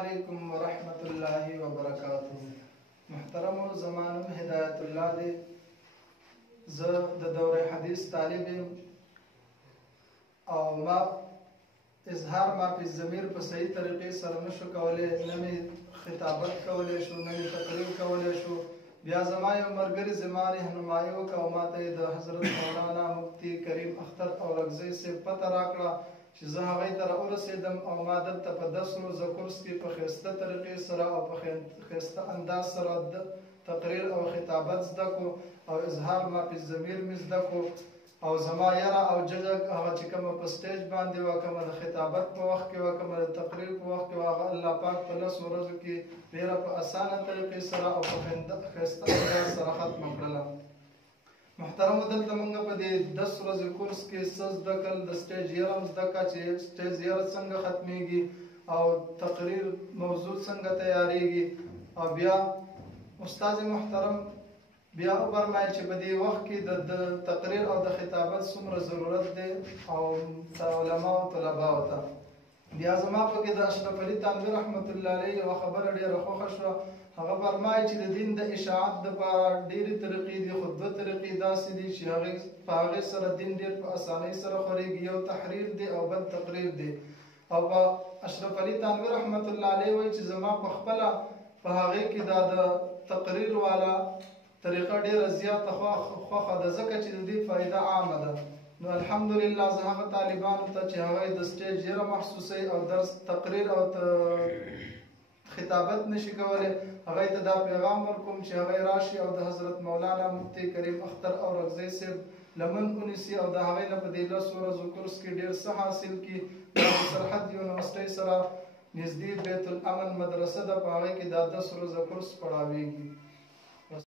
علیکم ورحمت الله وبرکاتہ. محترم زمانم هدایت الله دی. زه د دوره حدیث طالب او ما اظهار ما په ضمیر په صحیح طریقې سره نشو کولای، نه مې خطابت کولای شو، نه مې تقریر کولای شو. بیا زما یو ملګري زما رهنمایي وکړه او ما ته یې د حضرت مولانا مفتی کریم اختر اورکزی صاحب پته راکړه چې زه هغې ته راورسېدم او ما دلته په 10 روزه کورس کې په ښایسته طریقې سره او په ښایسته انداز سره د تقریر او خطابت زده کړو او اظهار ما په ضمیر مې زده کړو او زما یره او ججک هغه چې کومه په سټیج باندې وه، کومه د خطابت په وخت کې وه، کومه د تقریر په وخت کې وه، هغه الله پاک په 10 ورځو کې ډېره په اسانه طریقې سره او په ښایسته انداز سره ختمه کړله. محترمو، دلته موږ په دې 10 ورځې کورس کې څه زده کړل، د سټیج یره هم زده کړه چې سټیج یره څنګه ختمیږي او تقریر موضوع څنګه تیاریږي. او بیا استاد محترم بیا وفرمایل چې په دې وخت کې د تقریر او د خطابت څومره ضرورت دی او علماو طلباو ته. بیا زما پکې د اشرف علي تنویر رحمت الله علیه یوه خبره ډېره خوښه شوه. هغه فرمایي چې د دین د اشاعت دپاره ډېرې طریقې دي، خو 2 طریقې داسې دي چې په هغې سره دین ډېر په اسانۍ سره خورېږي. یو تحریر دی او بل تقریر دی. او په اشرف علي تنویر رحمت الله علیه وایي چې زما په خپله په هغې کې دا د تقریر والا طریقه ډېره زیاته خوښه ده، ځکه چې د دې فایده عامه ده. نو الحمدلله زه هغه طالبانو ته چې هغه د سټیج یره محسوسوي او درس تقریر او خطابت نشي کولی، هغه ته دا پیغام ورکوم چې هغه راشي او د حضرت مولانا مفتی کریم اختر اورکزی صاحب لمن ونیسي او د هغې نه په دې 10 ورځو کورس کې ډېر څه حاصل کړي. د سرحد یونیورسټۍ سره نږدې بیت الامن مدرسه ده، په هغې کې دا 10 روزه کورس پړاویږي.